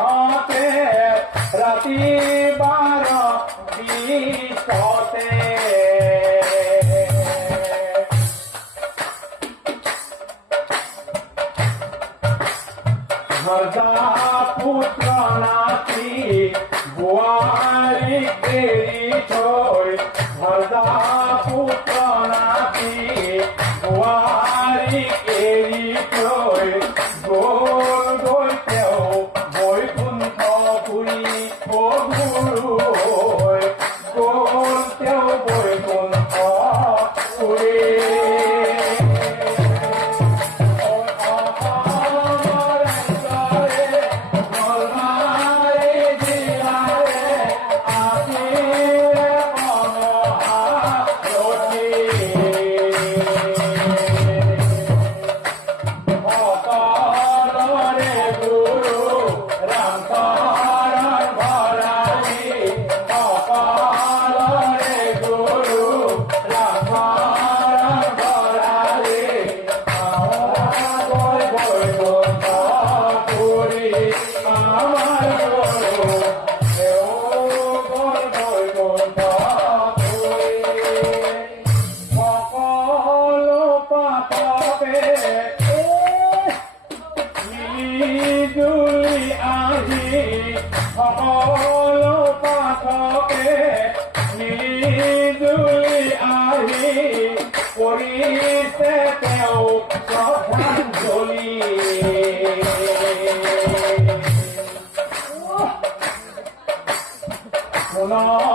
হতে রাতি 12:20 হতে ঘরদা পুত্র নাতি বুয়ারি কেরি ছয় ঘরদা পুত্র নাতি বুয়ারি কেরি ছয় গোল গোল তেও বৈকুণ্ঠ পুরী ও গুরু গোল তেও বৈকুণ্ঠ পুরী মিলিজুলি আহি সকলো পাঠকে মিলিজুলি আহি কৰিছে তেওঁ শ্ৰদ্ধাঞ্জলি শুনক